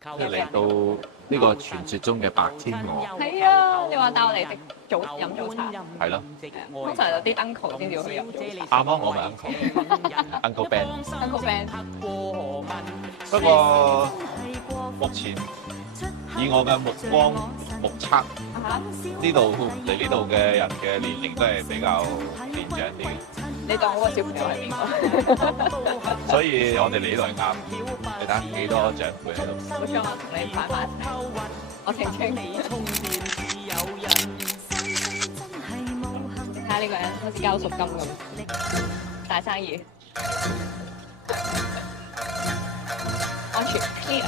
即係嚟到呢個傳説中嘅白天鵝。係啊，你話帶我嚟食飲早茶，係咯，通常有啲 uncle 先至去飲早啱啱我咪 uncle Ben。茶。uncle Ben 不過目前以我嘅目光目測，呢度嚟呢度嘅人嘅年齡都係比較年長啲嘅。你當嗰個小朋友係邊個？所以我哋嚟呢度係啱。你睇下幾多長輩喺度。好想我同你擺埋一齊，我澄清你。睇下呢個人好似交贖金咁，大生意，安全 clear。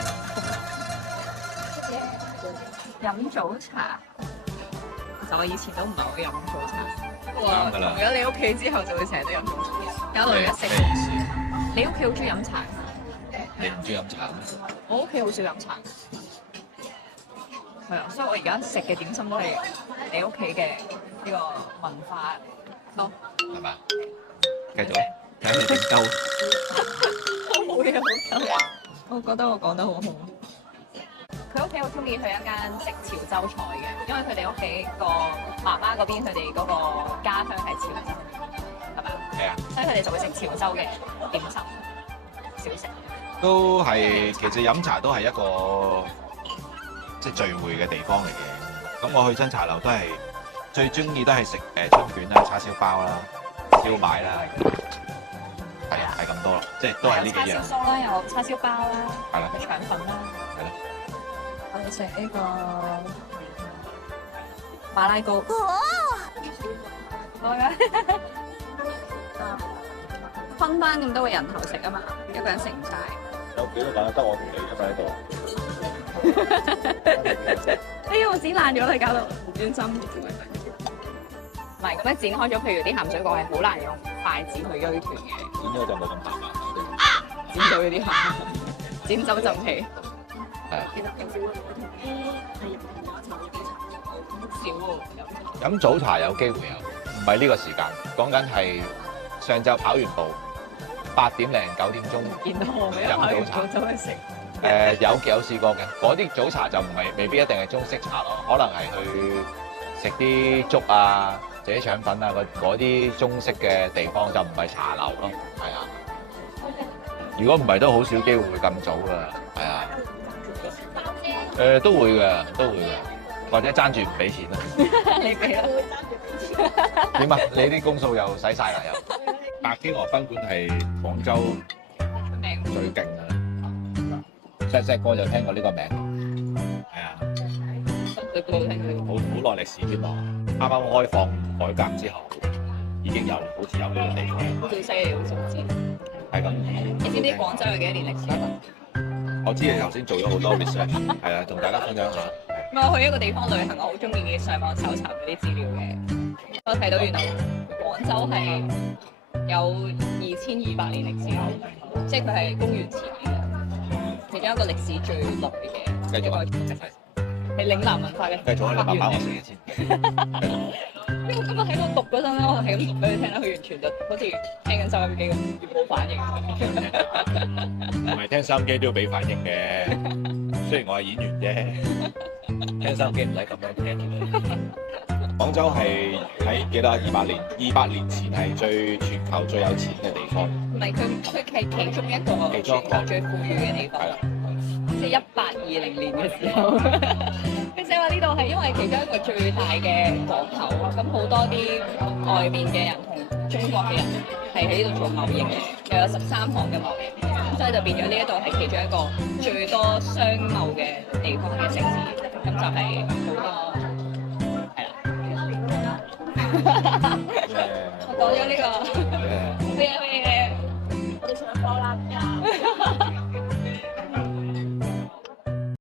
飲早茶，其實我以前都唔係好飲早茶。不過啱㗎啦嚟咗你屋企之後，就會成日都飲早茶，搞到你一識。你屋企好中意飲茶？你唔中意飲茶咩？我屋企好少飲茶。係啊，所以我而家食嘅點心都係你屋企嘅呢個文化咯。係嘛？繼續，睇下你點鳩。好嘢，好鳩。我覺得我講得好好。佢屋企好中意去一間食潮州菜嘅，因為佢哋屋企個媽媽嗰邊，佢哋嗰個家鄉係潮州，係咪啊？係啊，所以佢哋就會食潮州嘅點心小食。都係其實飲茶都係一個即係聚會嘅地方嚟嘅。咁我去親茶樓都係最中意都係食春卷啦、叉燒包啦、燒賣啦，係咁多咯，即係都係呢幾樣。有叉燒酥啦，有叉燒包啦，係啦，有腸粉啦。係啦。我哋食呢個馬拉糕。好嘅。分翻咁多個人頭食啊嘛，一個人食唔晒。有幾多個得我同你一個喺度。呢個剪爛咗，你搞到唔專心。唔係咁樣剪開咗，譬如啲鹹水角係好難用筷子去鋸斷嘅。剪咗就冇咁麻煩。剪到呢啲鹹，剪走陣皮。係啊。少喎。飲早茶有機會有，唔係呢個時間，講緊係上晝跑完步，8點零9點鐘見到我未飲早茶走去食。有試過嘅，嗰啲早茶就唔係未必一定係中式茶咯，可能係去食啲粥啊、自己腸粉啊嗰啲中式嘅地方，就唔係茶樓咯，係啊。如果唔係都好少機會會咁早噶，係啊。都會嘅，或者爭住唔俾錢啦。你俾啦。點啊？你啲公數又使晒啦又。白天鵝賓館係廣州最勁㗎啦。細個就聽過呢個名，係啊，好耐歷史添喎。啱啱開放改革之後，已經好似有呢個地方。好犀利，好想知。係咁。你知唔知廣州有幾多年歷史啊？我知你頭先做咗好多 research，係啊，同大家分享下。我去一個地方旅行，我好中意上網搜尋嗰啲資料嘅。我睇到原來廣州係有2200年歷史咯，即係佢係公元前嘅。其中一個歷史最耐嘅一個係嶺南文化嘅。繼續，你慢慢我食嘢先。因為我今日喺度讀嗰陣咧，我係咁讀俾佢聽啦，佢完全就好似聽緊收音機咁，冇反應。唔係聽收音機都要俾反應嘅，雖然我係演員啫，聽收音機唔使咁樣聽。廣州係喺幾多200年前係全球最有錢嘅地方。唔係佢係其中一個全球最富裕嘅地方。即係1820年嘅時候，佢寫話呢度係因為其中一個最大嘅港口，咁好多啲外面嘅人同中國嘅人係喺呢度做貿易嘅，又有13項嘅貿易，所以就變咗呢一度係其中一個最多商貿嘅地方嘅城市，咁就係好多係啦。我講咗呢個咩，我哋上課啦。